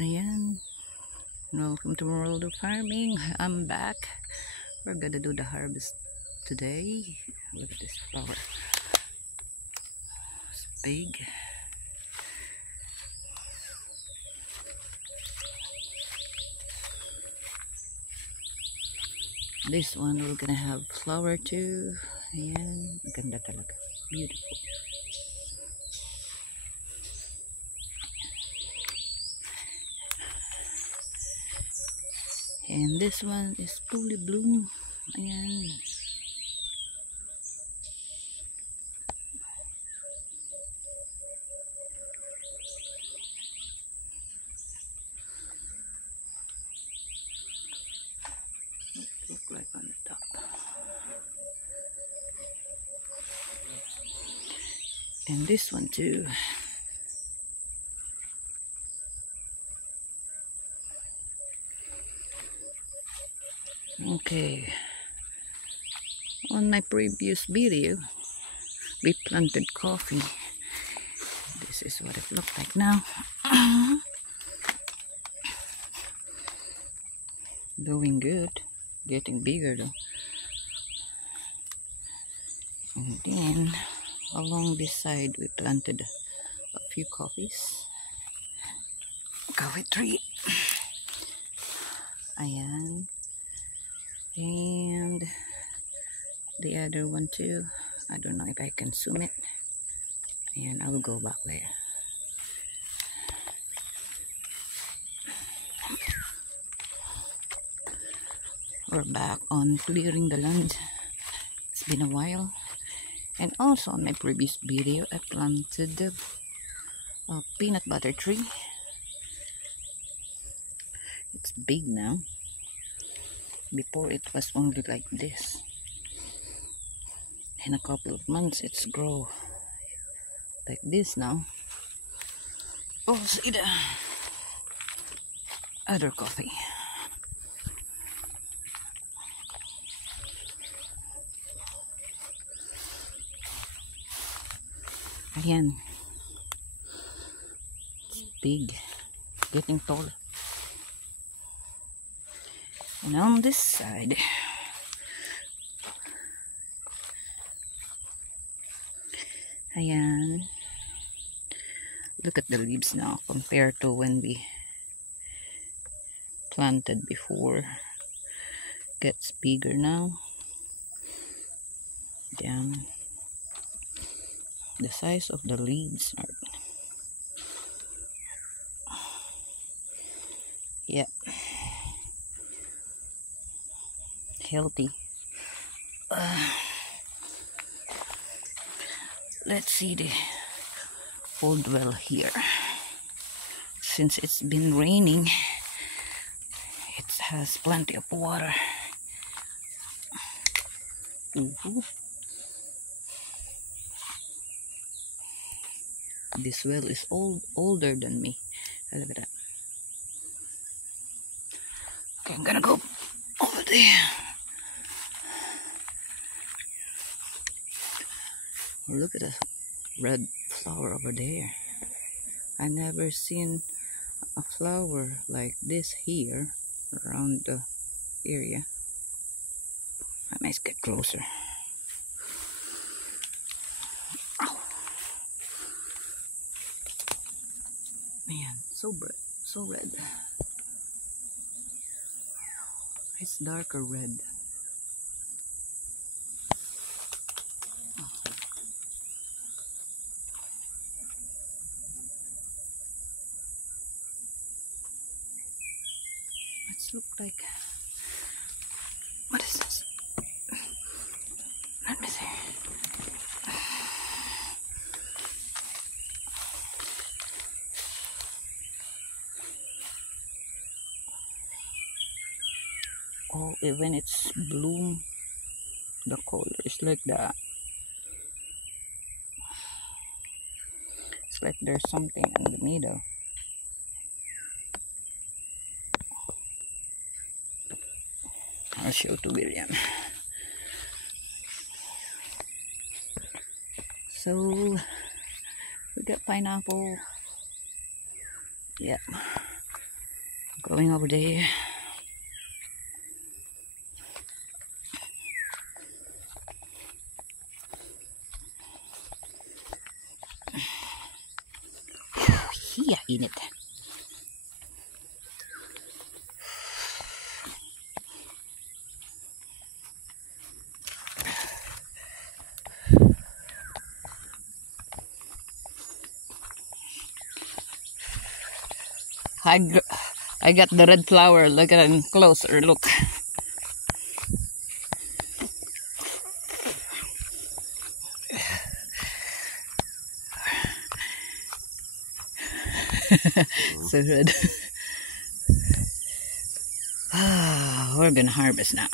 Ayan. Welcome to World of Farming. I'm back. We're gonna do the harvest today. Look at this flower. It's big. This one we're gonna have flower too. Ayan. Maganda talaga. Beautiful. And this one is fully bloom. Ayan. Look like on the top. And this one too. Okay. On my previous video, we planted coffee. This is what it looked like now. Doing good. Getting bigger though. And then along this side we planted a few coffee tree. Ayan. And the other one too. I don't know if I can zoom it. And I will go back there. We're back on clearing the land. It's been a while. And also on my previous video I planted the peanut butter tree. It's big now. Before it was only like this. In a couple of months it's grow like this now. Oh, see the other coffee. Ayan. It's big. Getting tall. And on this side, ayan. Look at the leaves now compared to when we planted before. Gets bigger now. Ayan. The size of the leaves are, yeah, healthy. Let's see the old well here. Since it's been raining, it has plenty of water. This well is older than me. Look at that. Okay, I'm gonna go over there. Look at the red flower over there. I never seen a flower like this here around the area. I might get closer. Ow. Man, so bright, so red. It's darker red. Let's look like, what is this? Let me see. Oh, even it's bloom, the color is like that. It's like there's something in the middle. I'll show to William. So we got pineapple. Yeah. Going over there. Here, init. I got the red flower. Look at it closer. Look. So red. We're gonna harvest now.